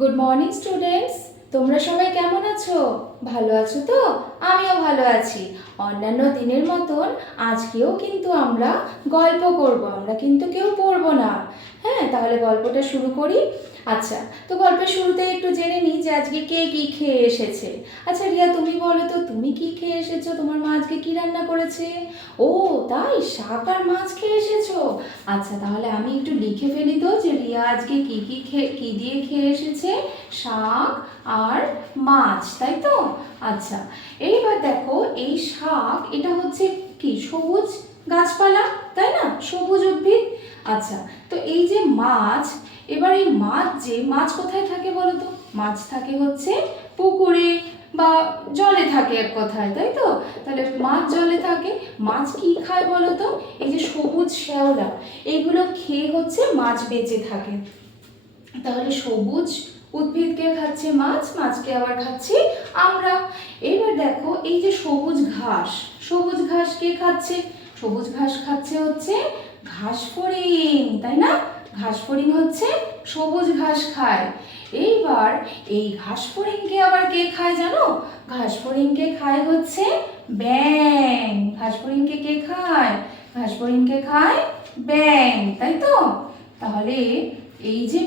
Good morning students, তোমরা সবাই কেমন আছো? ভালো আছো তো? আমিও ভালো আছি। অন্যান্য দিনের মতন আজকেও কিন্তু আমরা গল্প করব, আমরা কিন্তু কেউ পড়বো না। হ্যাঁ, তাহলে গল্পটা শুরু করি। আচ্ছা, তো গল্পের শুরুতে একটু জেনে নিই যে আজকে কে কী খেয়ে এসেছে। আচ্ছা রিয়া, তুমি বলো তো, তুমি কি খেয়ে এসেছো? তোমার মা আজকে কী রান্না করেছে? ও তাই, শাক আর মাছ খেয়ে এসেছো? আচ্ছা, তাহলে আমি একটু লিখে ফেলি তো যে রিয়া আজকে কী দিয়ে খেয়ে এসেছে। শাক আর মাছ, তাই তো? আচ্ছা, এইবার দেখো, এই শাক এটা হচ্ছে কি সবুজ গাছপালা, তাই না? সবুজ উদ্ভিদ। আচ্ছা, তো এই যে মাছ, এবার এই মাছ কোথায় থাকে বলো তো? মাছ থাকে হচ্ছে পুকুরে বা জলে থাকে এক কথায়, তাই তো? তাহলে মাছ জলে থাকে। মাছ কি খায় বলো তো? এই যে সবুজ শ্যাওলা, এইগুলো খেয়ে হচ্ছে মাছ বেঁচে থাকে। তাহলে সবুজ উদ্ভিদকে খাচ্ছে মাছ, মাছকে আবার খাচ্ছি আমরা। এবার দেখো, এই যে সবুজ ঘাস কে খাচ্ছে? সবুজ ঘাস খাচ্ছে হচ্ছে ঘাসফড়িং, তাই না? ঘাসফড়িং হচ্ছে সবুজ ঘাস খায়। এইবার এই ঘাসফড়িংকে আবার কে খায় জানো? ঘাসফড়িংকে খায় হচ্ছে ব্যাঙ। ঘাসফড়িংকে কে খায়? ঘাসফড়িংকে খায় ব্যাঙ, তাই তো? তাহলে এই যে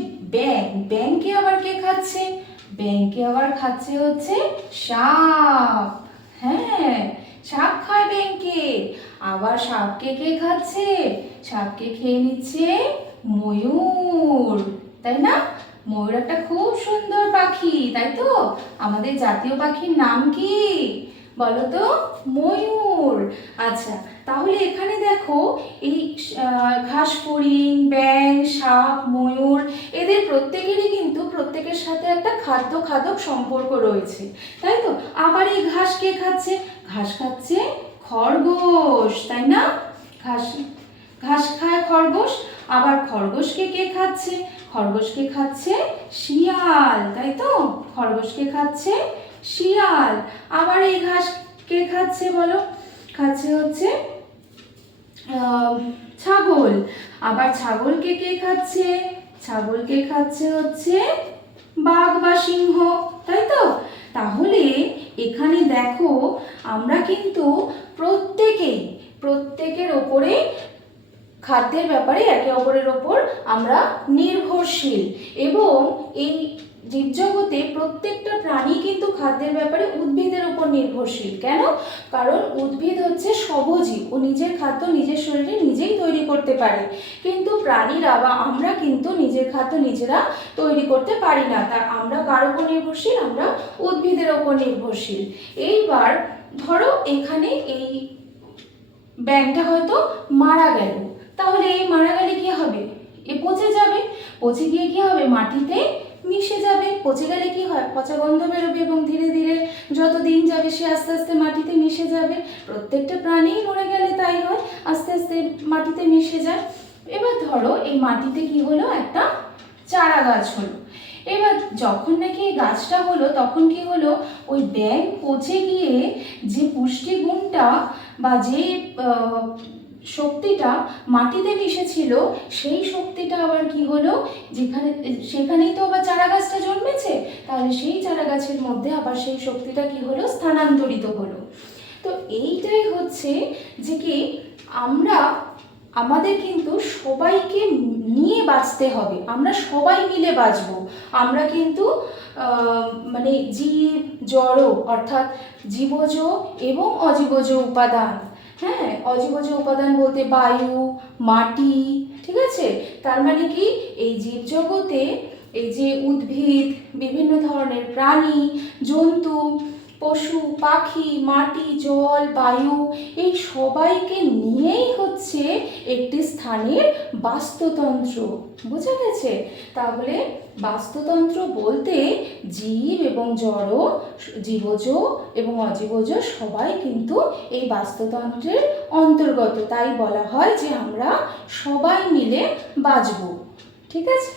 ব্যাঙকে আবার কে খাচ্ছে? ব্যাঙকে আবার খাচ্ছে হচ্ছে সাপ। হ্যাঁ, সাপ খায় ব্যাঙকে। আবার সাপকে কে খাচ্ছে? সাপকে খেয়ে নিচ্ছে ময়ূর, তাই না? ময়ূর একটা খুব সুন্দর পাখি, তাই তো? আমাদের জাতীয় পাখির নাম কি বলো তো? ময়ূর। আচ্ছা, তাহলে এখানে দেখো, এই ঘাসফড়িং, ব্যাঙ, সাপ, ময়ূর, এদের প্রত্যেকের সাথে একটা খাদ্য খাদক সম্পর্ক রয়েছে, তাই তো? আবার এই ঘাস কে খাচ্ছে? ঘাস খাচ্ছে খরগোশ, তাই না? ঘাস ঘাস খায় খরগোশ। আবার খরগোশকে কে খাচ্ছে? খরগোশকে খাচ্ছে শিয়াল, তাই তো? খরগোশকে খাচ্ছে শিয়াল। আবার এই ঘাস কে খাচ্ছে বলো? খাচ্ছে হচ্ছে ছাগল। আবার ছাগলকে কে খাচ্ছে? ছাগলকে খাচ্ছে হচ্ছে বাঘ বা সিংহ, তাই তো? তাহলে এখানে দেখো, আমরা কিন্তু প্রত্যেকের ওপরে খাদ্যের ব্যাপারে একে অপরের ওপর আমরা নির্ভরশীল। এবং এই জীবজগতে প্রত্যেকটা প্রাণী কিন্তু খাদ্যের ব্যাপারে উদ্ভিদের উপর নির্ভরশীল। কেন? কারণ উদ্ভিদ হচ্ছে স্বভোজী, ও নিজের খাদ্য নিজের শরীরে নিজেই তৈরি করতে পারে। কিন্তু প্রাণীরা বা আমরা কিন্তু নিজের খাদ্য নিজেরা তৈরি করতে পারি না। তা আমরা কার উপর নির্ভরশীল? আমরা উদ্ভিদের উপর নির্ভরশীল। এইবার ধরো, এখানে এই ব্যাঙটা হয়তো মারা গেল। তাহলে এই মারা গেলে কি হবে? এ পচে যাবে। পচে গিয়ে কি হবে? মাটিতে মিশে যাবে। পচে গেলে কি হয়? পচা গন্ধ বেরোবে এবং ধীরে ধীরে যত দিন যাবে সে আস্তে আস্তে মাটিতে মিশে যাবে। প্রত্যেকটা প্রাণী মরে গেলে তাই হয়, আস্তে আস্তে মাটিতে মিশে যায়। এবার ধরো, এই মাটিতে কি হলো? একটা চারা গাছ হলো। এবার যখন নাকি এই গাছটা হলো, তখন কি হলো? ওই ব্যাঙ পচে গিয়ে যে পুষ্টিগুণটা বা যে শক্তিটা মাটিতে মিশেছিল, সেই শক্তিটা আবার কি হলো? সেখানেই তো আবার চারা গাছটা জন্মেছে। তাহলে সেই চারা গাছের মধ্যে আবার সেই শক্তিটা কি হলো? স্থানান্তরিত হলো। তো এইটাই হচ্ছে যে কি, আমাদের কিন্তু সবাইকে নিয়ে বাঁচতে হবে। আমরা সবাই মিলে বাঁচবো। আমরা কিন্তু মানে জীব জড়, অর্থাৎ জীবজ এবং অজীবজ উপাদান। হ্যাঁ, অজীবজ উপাদান বলতে বায়ু, মাটি, ঠিক আছে? তার মানে কি, এই জীবজগতে এই যে উদ্ভিদ, বিভিন্ন ধরনের প্রাণী, জন্তু, পশু পাখি, মাটি, জল, বায়ু, এই সবাইকে নিয়েই হচ্ছে একটি স্থানের বাস্তুতন্ত্র। বুঝা গেছে? তাহলে বাস্তুতন্ত্র বলতে জীব এবং জড়, জীবজ এবং অজীবজ সবাই কিন্তু এই বাস্তুতন্ত্রের অন্তর্গত। তাই বলা হয় যে আমরা সবাই মিলে বাঁচব। ঠিক আছে?